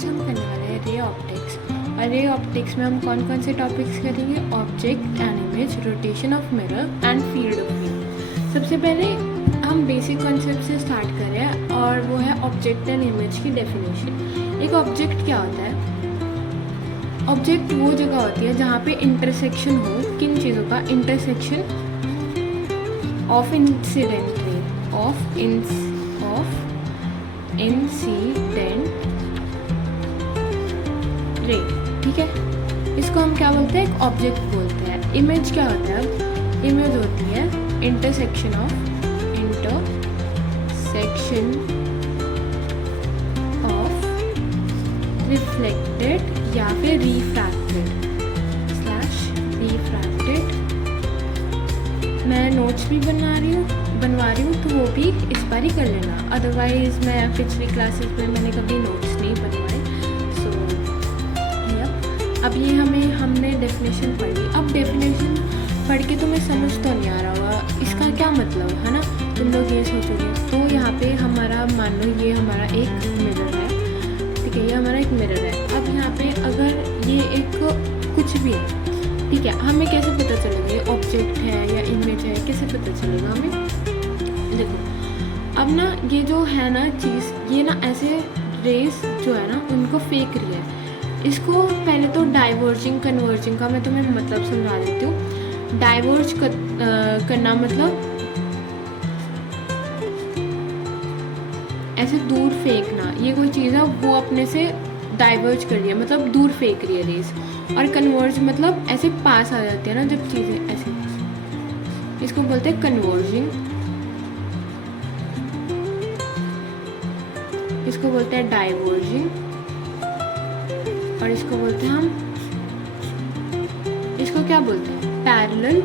आज हम करने वाले हैं रे ऑप्टिक्स। और रे ऑप्टिक्स में हम कौन कौन से टॉपिक्स करेंगे? Object and image, rotation of mirror and field of view. सबसे पहले हम बेसिक कॉन्सेप्ट से स्टार्ट कर रहे हैं और वो है ऑब्जेक्ट एंड इमेज की डेफिनेशन। एक ऑब्जेक्ट क्या होता है? ऑब्जेक्ट वो जगह होती है जहाँ पे इंटरसेक्शन हो किन चीज़ों का? Intersection of incident ray, of incident ray, ठीक है। इसको हम क्या बोलते हैं? एक ऑब्जेक्ट बोलते हैं। इमेज क्या होता है? इमेज होती है इंटरसेक्शन ऑफ रिफ्लेक्टेड या फिर रिफ्रैक्टेड मैं नोट्स भी बनवा रही हूँ तो वो भी इस बार ही कर लेना, अदरवाइज़ मैं पिछली क्लासेस में मैंने कभी नोट्स नहीं बनवाए। सो अब ये हमने डेफिनेशन पढ़ी। अब डेफिनेशन पढ़ के तुम्हें समझ तो नहीं आ रहा होगा इसका क्या मतलब है ना, तुम लोग ये सोचोगे। तो यहाँ पे हमारा मान लो ये हमारा एक मिरर है, ठीक है, ये हमारा एक मिरर है। अब यहाँ पे अगर ये एक कुछ भी है, ठीक है, हमें कैसे पता चलेगा ये ऑब्जेक्ट है या इमेज है? कैसे पता चलेगा हमें? देखो अब ना ये जो है ना चीज़, ये ना ऐसे रेस जो है ना उनको फेंक रही है। इसको पहले तो डाइवर्जिंग कन्वर्जिंग का मैं तुम्हें मतलब समझा देती हूँ। डाइवर्ज करना मतलब ऐसे दूर फेंकना, ये कोई चीज़ है वो अपने से डाइवर्ज कर रही है, मतलब दूर फेंक रही है रेस। और कन्वर्ज मतलब ऐसे पास आ जाती है ना जब चीज़ें ऐसे, इसको बोलते हैं कन्वर्जिंग, इसको बोलते हैं डाइवर्जिंग, और इसको बोलते हैं हम, इसको क्या बोलते हैं? Parallel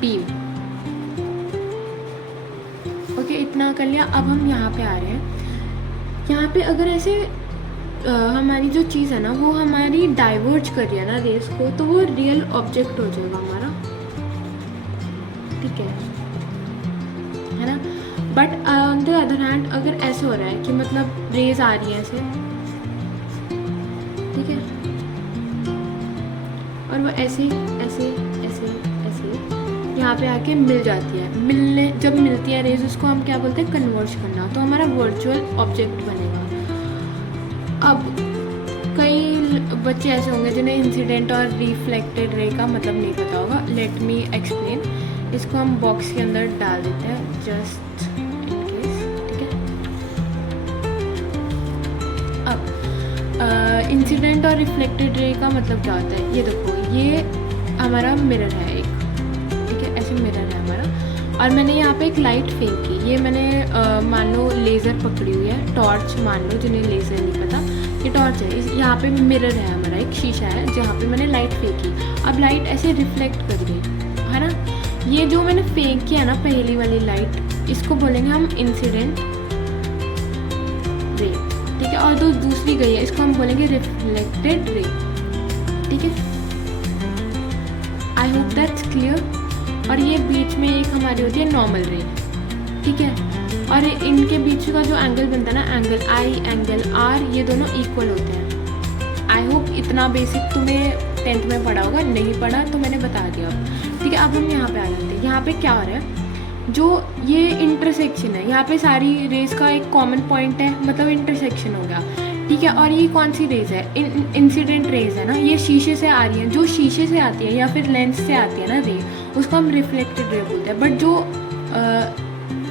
beam. ओके, इतना कर लिया। अब हम यहाँ पे आ रहे हैं। यहाँ पे अगर ऐसे हमारी जो चीज़ है ना वो हमारी डाइवर्ज कर रही है ना रेस को, तो वो रियल ऑब्जेक्ट हो जाएगा हमारा, ठीक है ना। But on the other hand अगर ऐसे हो रहा है कि मतलब रेज आ रही है ऐसे, ठीक है, और वो ऐसे ऐसे ऐसे ऐसे यहाँ पे आके मिल जाती है। जब मिलती है रेज, उसको हम क्या बोलते हैं? कन्वर्ज करना। तो हमारा वर्चुअल ऑब्जेक्ट बनेगा। अब कई बच्चे ऐसे होंगे जिन्हें इंसिडेंट और रिफ्लेक्टेड रे का मतलब नहीं पता होगा। Let me explain. इसको हम बॉक्स के अंदर डाल देते हैं जस्ट इन केस, ठीक है। अब इंसिडेंट और रिफ्लेक्टेड रे का मतलब क्या होता है? ये देखो, ये हमारा मिरर है एक, ठीक है, ऐसे मिरर है हमारा, और मैंने यहाँ पे एक लाइट फेंकी। ये मैंने मान लो लेज़र पकड़ी हुई है, टॉर्च मान लो, जिन्हें लेज़र नहीं पता, ये टॉर्च है। यहाँ पे मिरर है हमारा, एक शीशा है जहाँ पे मैंने लाइट फेंकी। अब लाइट ऐसे रिफ्लेक्ट कर रही है ना। ये जो मैंने फेंक किया ना पहली वाली लाइट, इसको बोलेंगे हम इंसिडेंट रे, ठीक है। और जो दूसरी गई है इसको हम बोलेंगे रिफ्लेक्टेड रे, ठीक है। I hope that's clear. और ये बीच में एक हमारी होती है नॉर्मल रे, ठीक है। और इनके बीच का जो एंगल बनता है ना, एंगल आई एंगल आर, ये दोनों इक्वल होते हैं। आई होप इतना बेसिक तुम्हें 10th में पढ़ा होगा, नहीं पढ़ा तो मैंने बता दिया, ठीक है। अब हम यहाँ पे आ जाते हैं। यहाँ पे क्या हो रहा है? जो ये इंटरसेक्शन है, यहाँ पे सारी रेस का एक कॉमन पॉइंट है, मतलब इंटरसेक्शन हो गया, ठीक है। और ये कौन सी रेज है? इंसिडेंट रेज है ना, ये शीशे से आ रही है। जो शीशे से आती है या फिर लेंस से आती है ना रे, उसको हम रिफ्लेक्टेड रे बोलते हैं। बट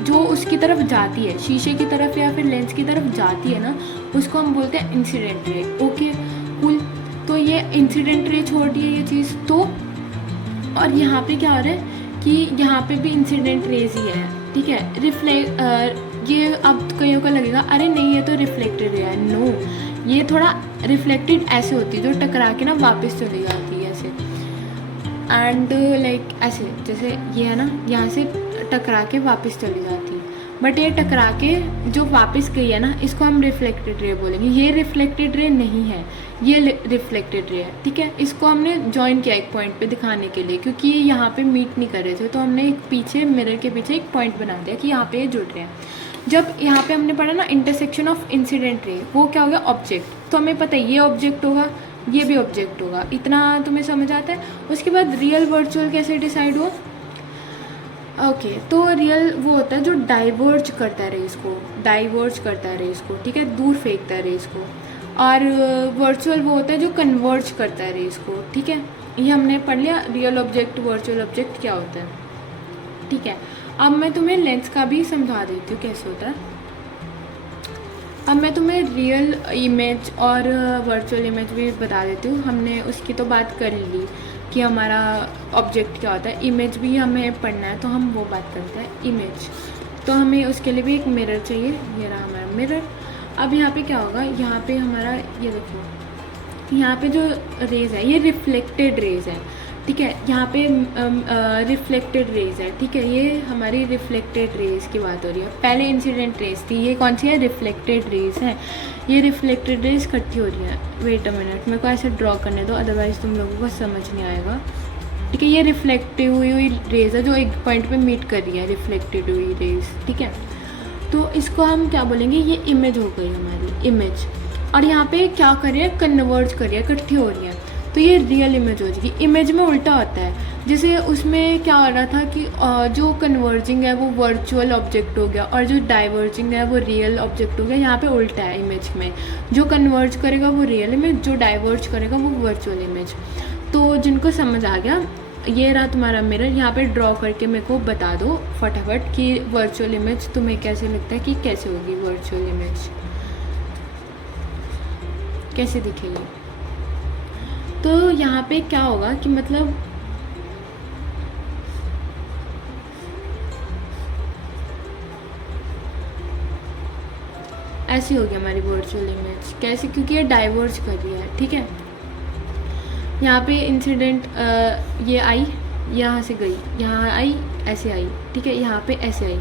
जो उसकी तरफ जाती है, शीशे की तरफ या फिर लेंस की तरफ जाती है ना, उसको हम बोलते हैं इंसिडेंट रे। Okay cool. तो ये इंसिडेंट रे छोड़ रही है ये चीज़ तो। और यहाँ पे क्या हो रहा है कि यहाँ पे भी इंसिडेंट रेज ही है, ठीक है। ये अब कईयों को लगेगा अरे नहीं ये तो रिफ्लेक्टेड रे है। नो, ये थोड़ा रिफ्लेक्टेड ऐसे होती है, जो टकरा के ना वापस चली जाती है ऐसे, एंड लाइक ऐसे, जैसे ये है ना, यहाँ से टकरा के वापस चली जाती है। बट ये टकरा के जो वापस गई है ना, इसको हम रिफ्लेक्टेड रे बोलेंगे। ये रिफ्लेक्टेड रे नहीं है, ये रिफ्लेक्टेड रे है, ठीक है। इसको हमने जॉइन किया एक पॉइंट पे दिखाने के लिए, क्योंकि ये यहाँ पे मीट नहीं कर रहे थे, तो हमने एक पीछे मिरर के पीछे एक पॉइंट बना दिया कि यहाँ पे ये जुड़ रहे हैं। जब यहाँ पे हमने पढ़ा ना इंटरसेक्शन ऑफ इंसिडेंट रे, वो क्या हो गया ऑब्जेक्ट, तो हमें पता है ये ऑब्जेक्ट होगा, ये भी ऑब्जेक्ट होगा, इतना तुम्हें समझ आता है। उसके बाद रियल वर्चुअल कैसे डिसाइड हुआ? ओके, तो रियल वो होता है जो डाइवर्ज करता है रेस को, डाइवर्ज करता है रेस को, ठीक है, दूर फेंकता है रेस को। और वर्चुअल वो होता है जो कन्वर्ज करता है रेस को, ठीक है। ये हमने पढ़ लिया रियल ऑब्जेक्ट वर्चुअल ऑब्जेक्ट क्या होता है, ठीक है। अब मैं तुम्हें लेंस का भी समझा देती हूँ कैसे होता है। अब मैं तुम्हें रियल इमेज और वर्चुअल इमेज भी बता देती हूँ। हमने उसकी तो बात कर ली कि हमारा ऑब्जेक्ट क्या होता है, इमेज भी हमें पढ़ना है तो हम वो बात करते हैं इमेज। तो हमें उसके लिए भी एक मिरर चाहिए, ये रहा हमारा मिरर। अब यहाँ पे क्या होगा, यहाँ पे हमारा ये देखो, यहाँ पे जो रेज़ है ये रिफ्लेक्टेड रेज़ है, ठीक है। यहाँ पे रिफ्लेक्टेड रेज़ है, ठीक है, ये हमारी रिफ्लेक्टेड रेज़ की बात हो रही है। पहले इंसिडेंट रेज़ थी, ये कौन सी है, रिफ्लेक्टेड रेज़ है। ये रिफ्लेक्टेड रेज़ इकट्ठी हो रही है। वेट अ मिनट, मेरे को ऐसे ड्रॉ करने दो, अदरवाइज़ तुम लोगों को समझ नहीं आएगा, ठीक है। ये रिफ्लेक्टिव हुई रेज़ है जो एक पॉइंट पे मीट कर रही है, रिफ्लेक्टेड हुई रेज़, ठीक है। तो इसको हम क्या बोलेंगे, ये इमेज हो गई हमारी इमेज। और यहाँ पे क्या कर रही है, कन्वर्ज कर रही है, इकट्ठी हो रही है, तो ये रियल इमेज हो जाएगी। इमेज में उल्टा होता है, जैसे उसमें क्या हो रहा था कि जो कन्वर्जिंग है वो वर्चुअल ऑब्जेक्ट हो गया और जो डाइवर्जिंग है वो रियल ऑब्जेक्ट हो गया। यहाँ पे उल्टा है इमेज में, जो कन्वर्ज करेगा वो रियल इमेज, जो डाइवर्ज करेगा वो वर्चुअल इमेज। तो जिनको समझ आ गया, ये रहा तुम्हारा मिरर, यहाँ पे ड्रॉ करके मेरे को बता दो फटाफट कि वर्चुअल इमेज तुम्हें कैसे लगता है कि कैसे होगी वर्चुअल इमेज, कैसे दिखेगी। तो यहाँ पे क्या होगा कि मतलब ऐसी होगी हमारी वर्चुअल इमेज, कैसे, क्योंकि ये डाइवर्ज कर रही है, ठीक है। यहाँ पे इंसिडेंट ये आई, यहाँ से गई, यहाँ आई, ऐसे आई, ठीक है, यहाँ पे ऐसे आई।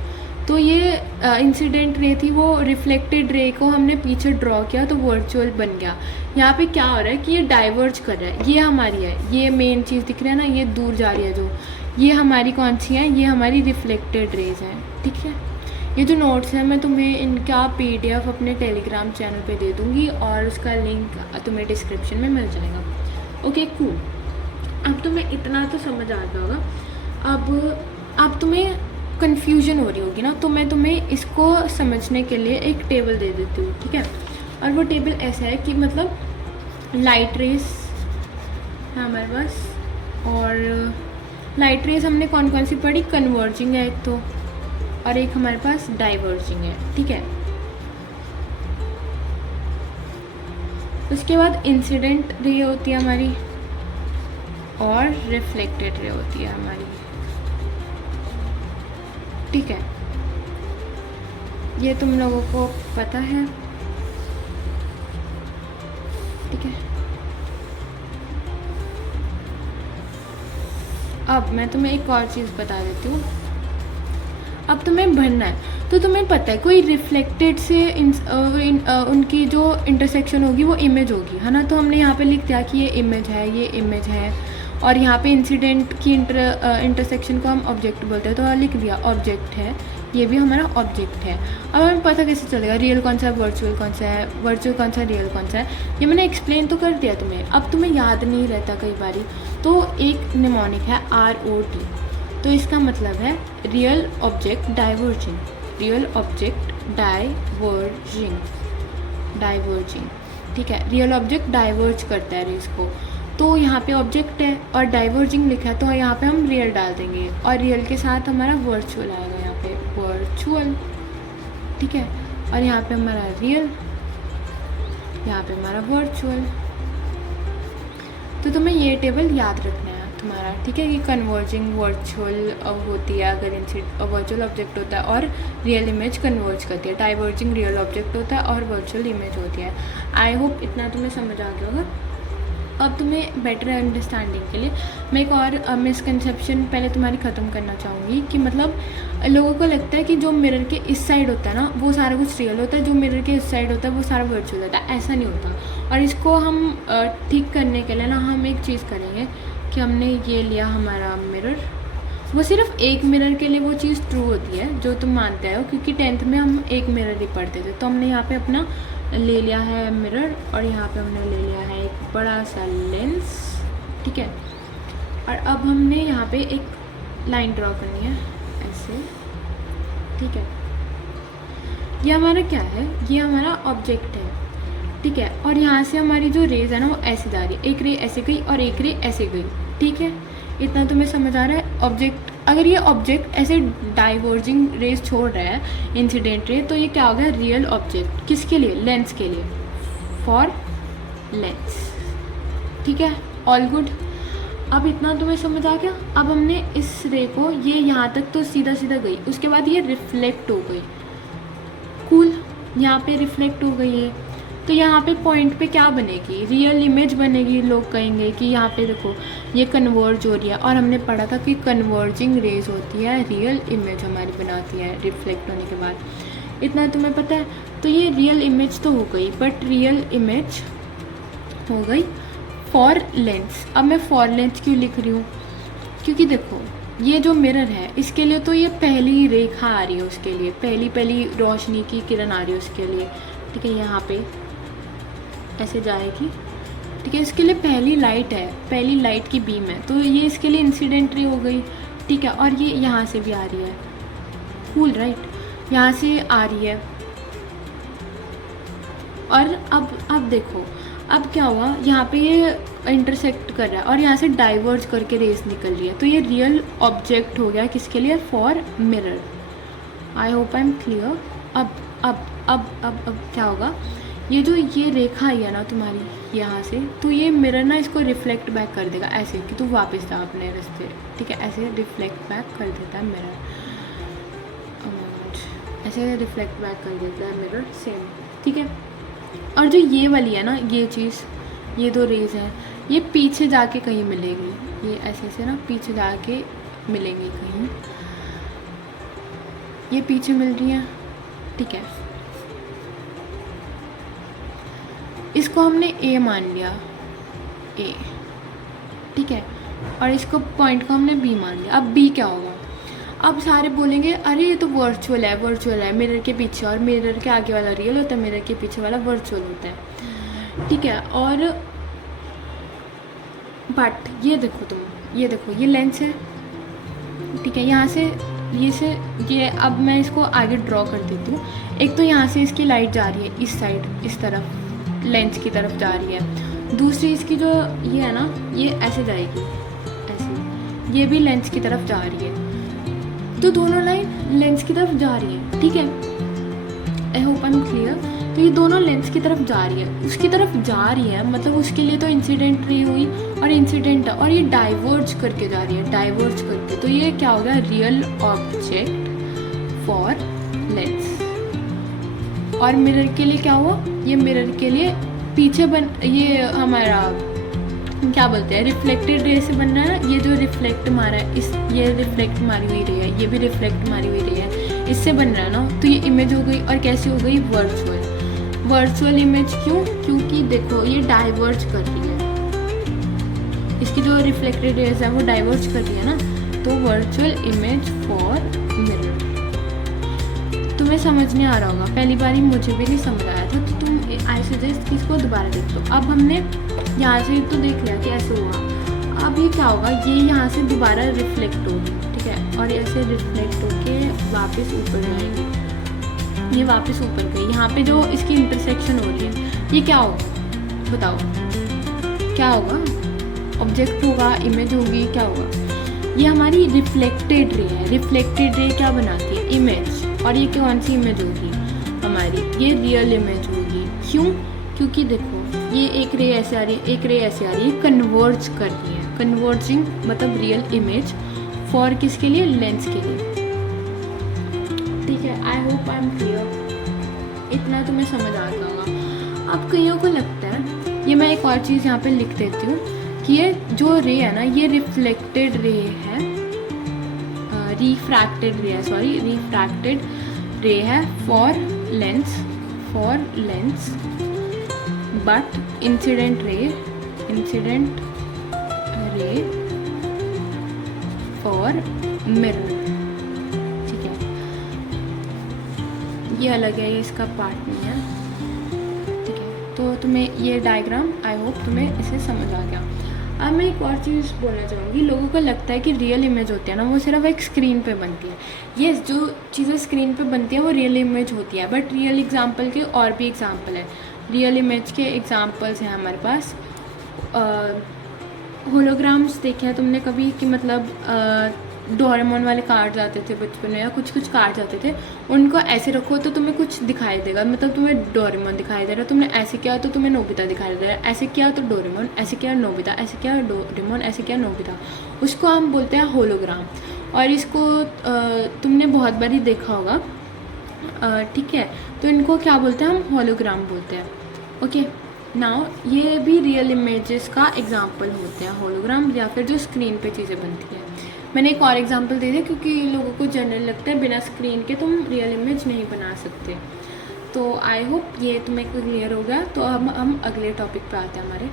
तो ये इंसिडेंट रे थी, वो रिफ्लेक्टेड रे को हमने पीछे ड्रॉ किया तो वर्चुअल बन गया। यहाँ पे क्या हो रहा है कि ये डाइवर्ज कर रहा है, ये हमारी है, ये मेन चीज़ दिख रहा है ना, ये दूर जा रही है जो, ये हमारी कौन सी है, ये हमारी रिफ्लेक्टेड रेज है, ठीक है। ये जो नोट्स हैं मैं तुम्हें इनका PDF अपने टेलीग्राम चैनल पे दे दूँगी और उसका लिंक तुम्हें डिस्क्रिप्शन में मिल जाएगा। ओके कूल, अब तुम्हें इतना तो समझ आ गया होगा। अब तुम्हें कन्फ्यूजन हो रही होगी ना, तो मैं तुम्हें इसको समझने के लिए एक टेबल दे देती हूँ, ठीक है। और वो टेबल ऐसा है कि मतलब लाइट रेस है हमारे पास, और लाइट रेस हमने कौन कौन सी पढ़ी, कन्वर्जिंग है एक तो, और एक हमारे पास डाइवर्जिंग है, ठीक है। उसके बाद इंसिडेंट रे होती है हमारी और रिफ्लेक्टेड रे होती है हमारी, ठीक है। ये तुम लोगों को पता है, ठीक है। अब मैं तुम्हें एक और चीज़ बता देती हूँ। अब तुम्हें भरना है तो तुम्हें पता है कोई रिफ्लेक्टेड से उनकी जो इंटरसेक्शन होगी वो इमेज होगी, है ना। तो हमने यहाँ पे लिख दिया कि ये इमेज है, ये इमेज है, और यहाँ पे इंसिडेंट की इंटरसेक्शन को हम ऑब्जेक्ट बोलते हैं, तो लिख दिया ऑब्जेक्ट है, ये भी हमारा ऑब्जेक्ट है। अब हमें पता कैसे चलेगा रियल कौन सा है, वर्चुअल कौन सा है, वर्चुअल कौन सा है, रियल कौन सा है, ये मैंने एक्सप्लेन तो कर दिया तुम्हें। अब तुम्हें याद नहीं रहता कई बारी, तो एक निमोनिक है ROT, तो इसका मतलब है real object diverging, real object diverging, diverging, ठीक है। रियल ऑब्जेक्ट डाइवर्ज करता है रेस को, तो यहाँ पे ऑब्जेक्ट है और डाइवर्जिंग लिखा है, तो यहाँ पे हम रियल डाल देंगे और रियल के साथ हमारा वर्चुअल आएगा, यहाँ पे वर्चुअल, ठीक है। और यहाँ पे हमारा रियल, यहाँ पे हमारा वर्चुअल। तो तुम्हें ये टेबल याद रखना है तुम्हारा, ठीक है। कि कन्वर्जिंग वर्चुअल होती है अगर वर्चुअल ऑब्जेक्ट होता है, और रियल इमेज कन्वर्ज करती है, डाइवर्जिंग रियल ऑब्जेक्ट होता है और वर्चुअल इमेज होती है। आई होप इतना तुम्हें समझ आ गया होगा। अब तुम्हें बेटर अंडरस्टैंडिंग के लिए मैं एक और मिसकंसेप्शन पहले तुम्हारी ख़त्म करना चाहूँगी कि मतलब लोगों को लगता है कि जो मिरर के इस साइड होता है ना वो सारा कुछ रियल होता है, जो मिरर के इस साइड होता है वो सारा वर्चुअल होता है। ऐसा नहीं होता। और इसको हम ठीक करने के लिए ना हम एक चीज़ करेंगे कि हमने ये लिया हमारा मिरर, वो सिर्फ एक मिरर के लिए वो चीज़ ट्रू होती है जो तुम मानते हो, क्योंकि 10th में हम एक मिरर ही पढ़ते थे। तो हमने यहाँ पे अपना ले लिया है मिरर, और यहाँ पे हमने ले लिया है एक बड़ा सा लेंस, ठीक है। और अब हमने यहाँ पे एक लाइन ड्रॉ करनी है ऐसे, ठीक है। ये हमारा क्या है, ये हमारा ऑब्जेक्ट है, ठीक है। और यहाँ से हमारी जो रेज है ना वो ऐसे जा रही है, एक रे ऐसे गई और एक रे ऐसे गई, ठीक है। इतना तुम्हें समझ आ रहा है। ऑब्जेक्ट, अगर ये ऑब्जेक्ट ऐसे डाइवर्जिंग रेज छोड़ रहा है इंसिडेंट रे, तो ये क्या हो गया, रियल ऑब्जेक्ट। किसके लिए, लेंस के लिए, फॉर लेंस, ठीक है। All good. अब इतना तुम्हें समझ आ गया। अब हमने इस रे को, ये यहाँ तक तो सीधा सीधा गई, उसके बाद ये रिफ्लेक्ट हो गई, कूल, यहाँ पे रिफ्लेक्ट हो गई है। तो यहाँ पे पॉइंट पे क्या बनेगी, रियल इमेज बनेगी। लोग कहेंगे कि यहाँ पे देखो ये कन्वर्ज हो रही है, और हमने पढ़ा था कि कन्वर्जिंग रेज होती है, रियल इमेज हमारी बनाती है रिफ्लेक्ट होने के बाद। इतना तुम्हें पता है। तो ये रियल इमेज तो हो गई, बट रियल इमेज हो गई फॉर लेंस। अब मैं फॉर लेंस क्यों लिख रही हूँ, क्योंकि देखो ये जो मिरर है इसके लिए तो ये पहली रेखा आ रही है, उसके लिए पहली रोशनी की किरण आ रही है उसके लिए, ठीक है। यहाँ पे ऐसे जाएगी, ठीक है। इसके लिए पहली लाइट है, पहली लाइट की बीम है, तो ये इसके लिए इंसिडेंट रे हो गई, ठीक है। और ये यहाँ से भी आ रही है, कूल राइट, यहाँ से आ रही है। और अब देखो अब क्या हुआ, यहाँ पे ये इंटरसेक्ट कर रहा है और यहाँ से डाइवर्ज करके रेस निकल रही है, तो ये रियल ऑब्जेक्ट हो गया किसके लिए, for mirror. I hope I am clear. अब क्या होगा, ये जो ये रेखा आई है ना तुम्हारी यहाँ से, तो ये मिरर ना इसको रिफ्लेक्ट बैक कर देगा ऐसे कि तू वापस जा अपने रास्ते, ठीक है। ऐसे रिफ्लेक्ट बैक कर देता है मिरर, ऐसे रिफ्लेक्ट बैक कर देता है मिरर, सेम, ठीक है। और जो ये वाली है ना, ये चीज़, ये दो रेज हैं, ये पीछे जाके कहीं मिलेगी, ये ऐसे से ना पीछे जाके मिलेंगी कहीं, ये पीछे मिल रही हैं, ठीक है। इसको हमने ए मान लिया, ए, ठीक है। और इसको पॉइंट को हमने बी मान लिया। अब बी क्या होगा, अब सारे बोलेंगे अरे ये तो वर्चुअल है, मिरर के पीछे, और मिरर के आगे वाला रियल होता है, मिरर के पीछे वाला वर्चुअल होता है, ठीक है। और बट ये देखो तुम, ये देखो ये लेंस है, ठीक है। यहाँ से ये अब मैं इसको आगे ड्रॉ कर देती हूँ। एक तो यहाँ से इसकी लाइट जा रही है इस साइड, इस तरफ लेंस की तरफ जा रही है। दूसरी इसकी जो ये है ना, ये ऐसे जाएगी, ऐसे, ये भी लेंस की तरफ जा रही है। तो दोनों लाइन लेंस की तरफ जा रही है, ठीक है। I hope I am clear. तो ये दोनों लेंस की तरफ जा रही है, उसकी तरफ जा रही है, मतलब उसके लिए तो इंसिडेंट रे हुई और इंसिडेंट, और ये डाइवर्ज करके जा रही है, डाइवर्ज करके। तो ये क्या हो गया, रियल ऑब्जेक्ट फॉर लेंस। और मिरर के लिए क्या हुआ, ये मिरर के लिए पीछे ये हमारा क्या बोलते हैं, रिफ्लेक्टेड रे से बन रहा है ना, ये जो रिफ्लेक्ट मारा है, ये रिफ्लेक्ट मारी हुई रे है, ये भी रिफ्लेक्ट मारी हुई रे है, इससे बन रहा है ना। तो ये इमेज हो गई, और कैसी हो गई, वर्चुअल इमेज। क्यों, क्योंकि देखो ये डाइवर्ज कर रही है, इसकी जो रिफ्लेक्टेड रेज है वो डाइवर्ज कर रही है ना, तो वर्चुअल इमेज फॉर मिरर। तुम्हें समझ नहीं आ रहा होगा, पहली बार ही मुझे भी नहीं समझ आया था, तो तुम आई सजेस्ट कि इसको दोबारा देख लो। अब हमने यहाँ से तो देख लिया कि ऐसे हुआ। अब ये क्या होगा, ये यहाँ से दोबारा रिफ्लेक्ट होगी, ठीक है। और ऐसे रिफ्लेक्ट होके वापस ऊपर जाएंगे, ये वापस ऊपर गई। यहाँ पे जो इसकी इंटरसेक्शन हो रही है, ये क्या होगा बताओ, क्या होगा, ऑब्जेक्ट होगा, इमेज होगी, क्या होगा, ये हमारी रिफ्लेक्टेड रे है। रिफ्लेक्टेड रे क्या बनाती है, इमेज। और ये कौन सी इमेज होगी हमारी, ये रियल इमेज होगी। क्यों, क्योंकि देखो ये एक रे ऐसे आ रही है, एक रे ऐसे आ रही है, कन्वर्ज कर रही है, कन्वर्जिंग मतलब रियल इमेज फॉर किसके लिए, लेंस के लिए, ठीक है। I hope I am clear, इतना तुम्हें समझ आ गया होगा। अब कईयों को लगता है, ये मैं एक और चीज़ यहाँ पे लिख देती हूँ कि ये जो रे है ना, ये रिफ्लेक्टेड रे है, रिफ्रैक्टेड रे है for Lenz, but incident ray for mirror, ठीक है। ये अलग है, ये इसका पार्ट नहीं है, ठीक है। तो तुम्हें ये डायग्राम, आई होप तुम्हें इसे समझ आ गया। अब मैं एक और चीज़ बोलना चाहूँगी, लोगों को लगता है कि रियल इमेज होती है ना वो सिर्फ एक स्क्रीन पे बनती है। ये जो चीज़ें स्क्रीन पे बनती हैं वो रियल इमेज होती है, बट रियल एग्जांपल के और भी एग्जांपल है। रियल इमेज के एग्जांपल्स हैं हमारे पास। होलोग्राम्स देखे हैं तुमने कभी, कि मतलब डोरेमोन वाले कार्ड्स आते थे बचपन में, या कुछ कुछ कार्ड्स आते थे, उनको ऐसे रखो तो तुम्हें कुछ दिखाई देगा, मतलब तुम्हें डोरेमोन दिखाई दे रहा है, तुमने ऐसे किया तो तुम्हें नोबिता दिखाई दे रहा है, ऐसे किया तो डोरेमोन, ऐसे किया नोबिता, ऐसे किया डोरेमोन, ऐसे किया नोबिता। उसको हम बोलते हैं होलोग्राम। और इसको तुमने बहुत बार ही देखा होगा, ठीक है। तो इनको क्या बोलते हैं, हम होलोग्राम बोलते हैं। ओके, नाउ ये भी रियल इमेजेस का एग्जांपल होते हैं, होलोग्राम, या फिर जो स्क्रीन पे चीज़ें बनती हैं। मैंने एक और एग्जांपल दे दिया क्योंकि लोगों को जनरल लगता है बिना स्क्रीन के तुम रियल इमेज नहीं बना सकते। तो आई होप ये तुम्हें क्लियर हो गया। तो हम अगले टॉपिक पे आते हैं हमारे।